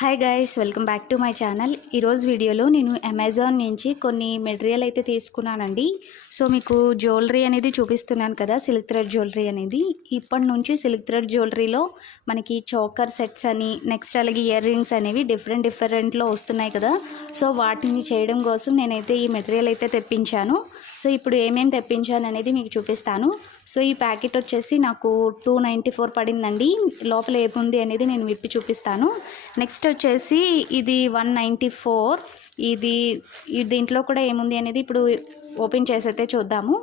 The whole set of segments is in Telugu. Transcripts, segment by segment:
Hi guys, welcome back to my channel. ఈరోజు వీడియోలో నేను అమెజాన్ నుంచి కొన్ని మెటీరియల్ అయితే తీసుకున్నానండి. సో మీకు జ్యువెలరీ అనేది చూపిస్తున్నాను కదా, సిల్క్ థ్రెడ్ జ్యువెలరీ అనేది. ఇప్పటి నుంచి సిల్క్ థ్రెడ్ జ్యువెలరీలో మనకి చోకర్ సెట్స్ అని, నెక్స్ట్ అలాగే ఇయర్ రింగ్స్ అనేవి డిఫరెంట్లో వస్తున్నాయి కదా. సో వాటిని చేయడం కోసం నేనైతే ఈ మెటీరియల్ అయితే తెప్పించాను. సో ఇప్పుడు ఏమేమి తెప్పించాను అనేది మీకు చూపిస్తాను. సో ఈ ప్యాకెట్ వచ్చేసి నాకు 294 పడిందండి. లోపల ఏముంది అనేది నేను విప్పి చూపిస్తాను. నెక్స్ట్ వచ్చేసి ఇది 194. ఇది దీంట్లో కూడా ఏముంది అనేది ఇప్పుడు ఓపెన్ చేసి అయితే చూద్దాము.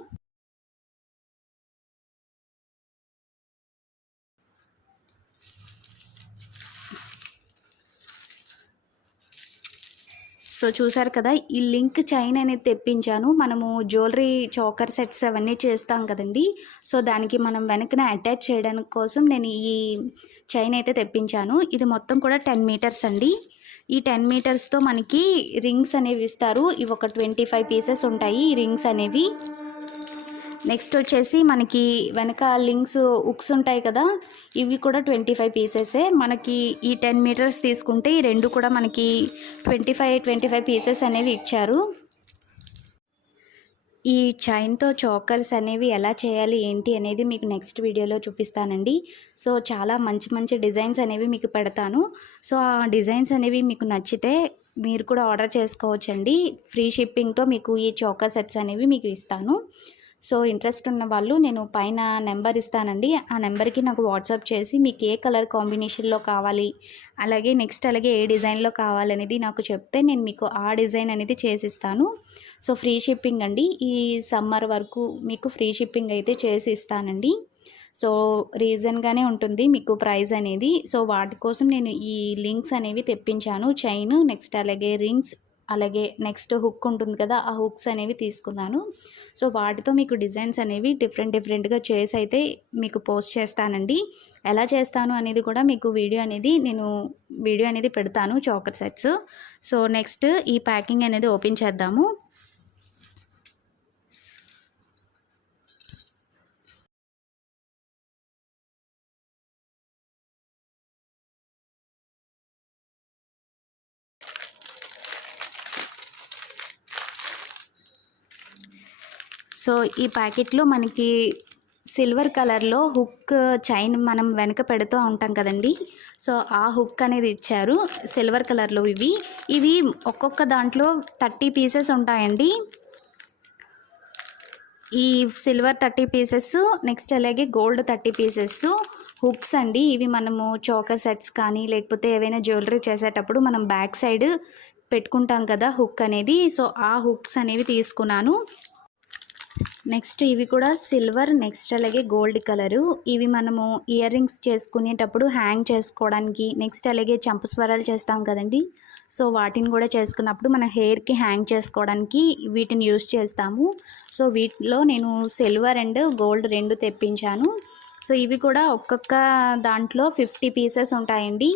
సో చూసారు కదా, ఈ లింక్ చైన్ అనేది తెప్పించాను. మనము జ్యువెలరీ చోకర్ సెట్స్ అవన్నీ చేస్తాం కదండి. సో దానికి మనం వెనకనే అటాచ్ చేయడానికి కోసం నేను ఈ చైన్ అయితే తెప్పించాను. ఇది మొత్తం కూడా 10 మీటర్స్ అండి. ఈ 10 మీటర్స్తో మనకి రింగ్స్ అనేవి ఇస్తారు. ఇవి ఒక 25 పీసెస్ ఉంటాయి ఈ రింగ్స్ అనేవి. నెక్స్ట్ వచ్చేసి మనకి వెనక లింక్స్ ఉక్స్ ఉంటాయి కదా, ఇవి కూడా 25 పీసెసే. మనకి ఈ 10 మీటర్స్ తీసుకుంటే ఈ రెండు కూడా మనకి 25 పీసెస్ అనేవి ఇచ్చారు. ఈ చైన్తో చోకర్స్ అనేవి ఎలా చేయాలి ఏంటి అనేది మీకు నెక్స్ట్ వీడియోలో చూపిస్తానండి. సో చాలా మంచి డిజైన్స్ అనేవి మీకు పెడతాను. సో ఆ డిజైన్స్ అనేవి మీకు నచ్చితే మీరు కూడా ఆర్డర్ చేసుకోవచ్చండి. ఫ్రీ షిప్పింగ్తో మీకు ఈ చోకర్ సెట్స్ అనేవి మీకు ఇస్తాను. సో ఇంట్రెస్ట్ ఉన్న వాళ్ళు నేను పైన నెంబర్ ఇస్తానండి. ఆ నెంబర్కి నాకు వాట్సాప్ చేసి మీకు ఏ కలర్ కాంబినేషన్లో కావాలి, అలాగే ఏ డిజైన్లో కావాలనేది నాకు చెప్తే నేను మీకు ఆ డిజైన్ అనేది చేసిస్తాను. సో ఫ్రీ షిప్పింగ్ అండి. ఈ సమ్మర్ వరకు మీకు ఫ్రీ షిప్పింగ్ అయితే చేసి ఇస్తానండి. సో రీజన్గానే ఉంటుంది మీకు ప్రైస్ అనేది. సో వాటి కోసం నేను ఈ లింక్స్ అనేవి తెప్పించాను. చైన్, నెక్స్ట్ అలాగే రింగ్స్, అలాగే నెక్స్ట్ హుక్ ఉంటుంది కదా, ఆ హుక్స్ అనేవి తీసుకున్నాను. సో వాటితో మీకు డిజైన్స్ అనేవి డిఫరెంట్గా చేసి అయితే మీకు పోస్ట్ చేస్తానండి. ఎలా చేస్తాను అనేది కూడా మీకు వీడియో అనేది పెడతాను, చోకర్ సెట్స్. సో నెక్స్ట్ ఈ ప్యాకింగ్ అనేది ఓపెన్ చేద్దాము. సో ఈ ప్యాకెట్లో మనకి సిల్వర్ కలర్లో హుక్ చైన్ మనం వెనక పెడుతూ ఉంటాం కదండి. సో ఆ హుక్ అనేది ఇచ్చారు సిల్వర్ కలర్లో. ఇవి ఒక్కొక్క దాంట్లో 30 పీసెస్ ఉంటాయండి. ఈ సిల్వర్ 30 పీసెస్, నెక్స్ట్ అలాగే గోల్డ్ 30 పీసెస్ హుక్స్ అండి. ఇవి మనము చోకర్ సెట్స్ కానీ లేకపోతే ఏవైనా జ్యువెలరీ చేసేటప్పుడు మనం బ్యాక్ సైడ్ పెట్టుకుంటాం కదా హుక్ అనేది. సో ఆ హుక్స్ అనేవి తీసుకున్నాను. నెక్స్ట్ ఇవి కూడా సిల్వర్, నెక్స్ట్ అలాగే గోల్డ్ కలరు. ఇవి మనము ఇయర్ రింగ్స్ చేసుకునేటప్పుడు హ్యాంగ్ చేసుకోవడానికి, నెక్స్ట్ అలాగే చంపస్వరాలు చేస్తాం కదండి. సో వాటిని కూడా చేసుకున్నప్పుడు మన హెయిర్కి హ్యాంగ్ చేసుకోవడానికి వీటిని యూజ్ చేస్తాము. సో వీటిలో నేను సిల్వర్ అండ్ గోల్డ్ రెండు తెప్పించాను. సో ఇవి కూడా ఒక్కొక్క దాంట్లో 50 పీసెస్ ఉంటాయండి.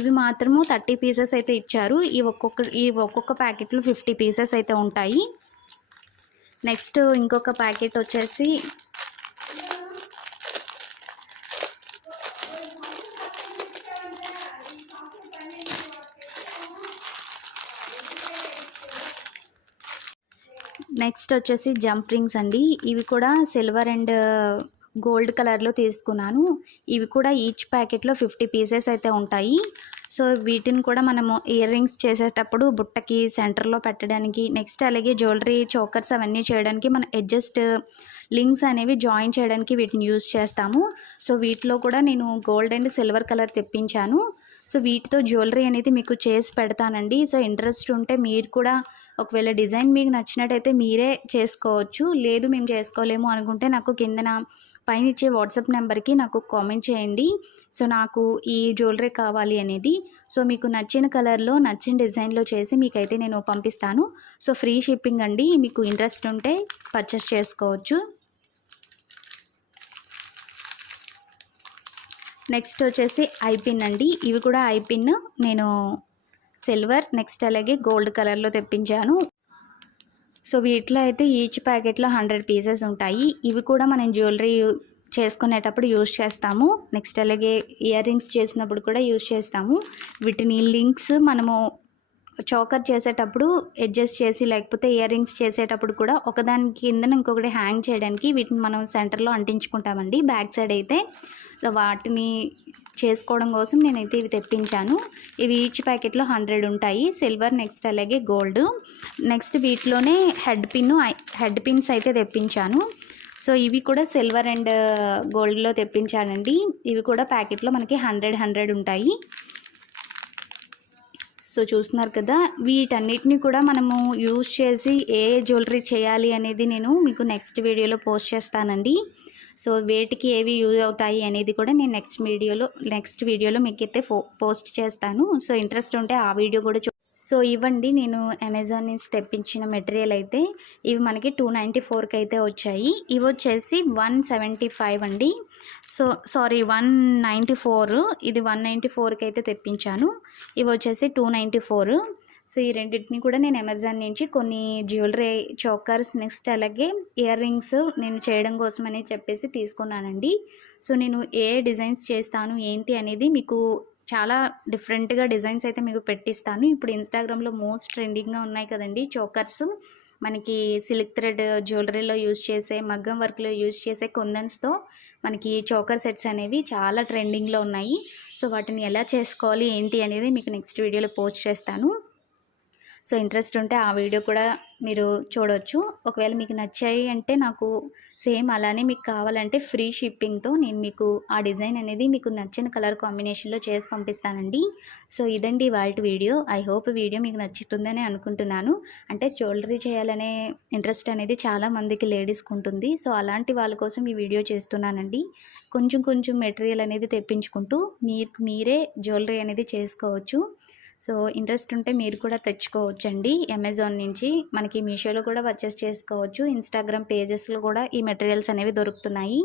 ఇవి మాత్రము 30 పీసెస్ అయితే ఇచ్చారు. ఈ ఒక్కొక్క ప్యాకెట్లో 50 పీసెస్ అయితే ఉంటాయి. నెక్స్ట్ ఇంకొక ప్యాకెట్ వచ్చేసి జంప్ రింగ్స్ అండి. ఇవి కూడా సిల్వర్ అండ్ గోల్డ్ కలర్లో తీసుకున్నాను. ఇవి కూడా ఈచ్ ప్యాకెట్లో 50 పీసెస్ అయితే ఉంటాయి. సో వీటిని కూడా మనము ఇయర్ రింగ్స్ చేసేటప్పుడు బుట్టకి సెంటర్లో పెట్టడానికి, నెక్స్ట్ అలాగే జ్యువెలరీ చోకర్స్ అవన్నీ చేయడానికి మన అడ్జస్ట్ లింక్స్ అనేవి జాయిన్ చేయడానికి వీటిని యూజ్ చేస్తాము. సో వీటిలో కూడా నేను గోల్డ్ అండ్ సిల్వర్ కలర్ తెప్పించాను. సో వీటితో జ్యువెలరీ అనేది మీకు చేసి పెడతానండి. సో ఇంట్రెస్ట్ ఉంటే మీరు కూడా ఒకవేళ డిజైన్ మీకు నచ్చినట్టయితే మీరే చేసుకోవచ్చు. లేదు మేము చేసుకోలేము అనుకుంటే నాకు కిందన పైన ఇచ్చే వాట్సాప్ నెంబర్కి నాకు కామెంట్ చేయండి. సో నాకు ఈ జ్యువెలరీ కావాలి అనేది. సో మీకు నచ్చిన కలర్లో నచ్చిన డిజైన్లో చేసి మీకైతే నేను పంపిస్తాను. సో ఫ్రీ షిప్పింగ్ అండి. మీకు ఇంట్రెస్ట్ ఉంటే పర్చేస్ చేసుకోవచ్చు. నెక్స్ట్ వచ్చేసి ఐపిన్ అండి. ఇవి కూడా ఐపిన్ నేను సిల్వర్, నెక్స్ట్ అలాగే గోల్డ్ కలర్లో తెప్పించాను. సో వీటిలో అయితే ఈచ్ ప్యాకెట్లో 100 పీసెస్ ఉంటాయి. ఇవి కూడా మనం జ్యువెలరీ చేసుకునేటప్పుడు యూజ్ చేస్తాము. నెక్స్ట్ అలాగే ఇయర్ రింగ్స్ చేసినప్పుడు కూడా యూజ్ చేస్తాము. వీటిని లింక్స్ మనము చోకర్ చేసేటప్పుడు అడ్జస్ట్ చేసి, లేకపోతే ఇయర్ రింగ్స్ చేసేటప్పుడు కూడా ఒకదాని కిందన ఇంకొకటి హ్యాంగ్ చేయడానికి వీటిని మనం సెంటర్లో అంటించుకుంటామండి బ్యాక్ సైడ్ అయితే. సో వాటిని చేసుకోవడం కోసం నేనైతే ఇవి తెప్పించాను. ఇవి ఈచ్ ప్యాకెట్లో 100 ఉంటాయి, సిల్వర్ నెక్స్ట్ అలాగే గోల్డ్. నెక్స్ట్ వీటిలోనే హెడ్ పిన్స్ అయితే తెప్పించాను. సో ఇవి కూడా సిల్వర్ అండ్ గోల్డ్లో తెప్పించానండి. ఇవి కూడా ప్యాకెట్లో మనకి 100 ఉంటాయి. సో చూస్తున్నారు కదా, వీటన్నిటిని కూడా మనము యూజ్ చేసి ఏ జ్యువెలరీ చేయాలి అనేది నేను మీకు నెక్స్ట్ వీడియోలో పోస్ట్ చేస్తానండి. సో వేటికి ఏవి యూజ్ అవుతాయి అనేది కూడా నేను నెక్స్ట్ వీడియోలో మీకైతే పోస్ట్ చేస్తాను. సో ఇంట్రెస్ట్ ఉంటే ఆ వీడియో కూడా సో ఇవ్వండి నేను అమెజాన్ నుంచి తెప్పించిన మెటీరియల్ అయితే ఇవి మనకి 294కి అయితే వచ్చాయి. ఇవి వచ్చేసి 175 అండి. సో సారీ 194, ఇది 194కి అయితే తెప్పించాను. ఇవి వచ్చేసి 294. సో ఈ రెండింటిని కూడా నేను అమెజాన్ నుంచి కొన్ని జ్యువెలరీ చోకర్స్ నెక్స్ట్ అలాగే ఇయర్ రింగ్స్ నేను చేయడం కోసం అని చెప్పేసి తీసుకున్నానండి. సో నేను ఏ డిజైన్స్ చేస్తాను ఏంటి అనేది మీకు చాలా డిఫరెంట్గా డిజైన్స్ అయితే మీకు పెట్టిస్తాను. ఇప్పుడు ఇన్స్టాగ్రామ్లో మోస్ట్ ట్రెండింగ్గా ఉన్నాయి కదండి చోకర్స్. మనకి సిల్క్ థ్రెడ్ జ్యువెలరీలో యూజ్ చేసే, మగ్గం వర్క్లో యూజ్ చేసే కుందన్స్తో మనకి చోకర్ సెట్స్ అనేవి చాలా ట్రెండింగ్లో ఉన్నాయి. సో వాటిని ఎలా చేసుకోవాలి ఏంటి అనేది మీకు నెక్స్ట్ వీడియోలో పోస్ట్ చేస్తాను. సో ఇంట్రెస్ట్ ఉంటే ఆ వీడియో కూడా మీరు చూడవచ్చు. ఒకవేళ మీకు నచ్చాయి అంటే నాకు సేమ్ అలానే మీకు కావాలంటే ఫ్రీ షిప్పింగ్తో నేను మీకు ఆ డిజైన్ అనేది మీకు నచ్చిన కలర్ కాంబినేషన్లో చేసి పంపిస్తానండి. సో ఇదండి ఇవాల్టి వీడియో. ఐ హోప్ వీడియో మీకు నచ్చుతుందని అనుకుంటున్నాను. అంటే జ్యువెలరీ చేయాలనే ఇంట్రెస్ట్ అనేది చాలా మందికి లేడీస్కి ఉంటుంది. సో అలాంటి వాళ్ళ కోసం ఈ వీడియో చేస్తున్నానండి. కొంచెం మెటీరియల్ అనేది తెప్పించుకుంటూ మీరే జ్యువెలరీ అనేది చేసుకోవచ్చు. సో ఇంట్రెస్ట్ ఉంటే మీరు కూడా తెచ్చుకోవచ్చండి అమెజాన్ నుంచి. మనకి మీషోలో కూడా పర్చేస్ చేసుకోవచ్చు. ఇన్స్టాగ్రామ్ పేజెస్లో కూడా ఈ మెటీరియల్స్ అనేవి దొరుకుతున్నాయి.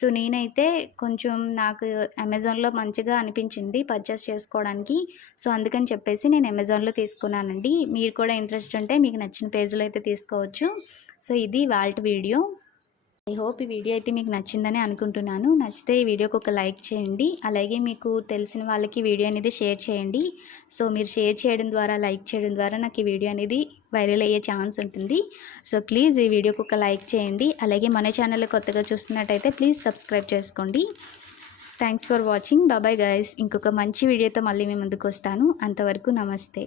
సో నేనైతే కొంచెం నాకు అమెజాన్లో మంచిగా అనిపించింది పర్చేస్ చేసుకోవడానికి. సో అందుకని చెప్పేసి నేను అమెజాన్లో తీసుకున్నానండి. మీరు కూడా ఇంట్రెస్ట్ ఉంటే మీకు నచ్చిన పేజ్లో అయితే తీసుకోవచ్చు. సో ఇది ఇవాల్టి వీడియో. ఐ హోప్ ఈ వీడియో అయితే మీకు నచ్చిందని అనుకుంటున్నాను. నచ్చితే ఈ వీడియోకి ఒక లైక్ చేయండి. అలాగే మీకు తెలిసిన వాళ్ళకి వీడియో అనేది షేర్ చేయండి. సో మీరు షేర్ చేయడం ద్వారా, లైక్ చేయడం ద్వారా నాకు ఈ వీడియో అనేది వైరల్ అయ్యే ఛాన్స్ ఉంటుంది. సో ప్లీజ్ ఈ వీడియోకి ఒక లైక్ చేయండి. అలాగే మన ఛానల్ కొత్తగా చూస్తున్నట్టయితే ప్లీజ్ సబ్స్క్రైబ్ చేసుకోండి. Thanks for watching. Bye guys. ఇంకొక మంచి వీడియోతో మళ్ళీ మీ ముందుకు వస్తాను. అంతవరకు నమస్తే.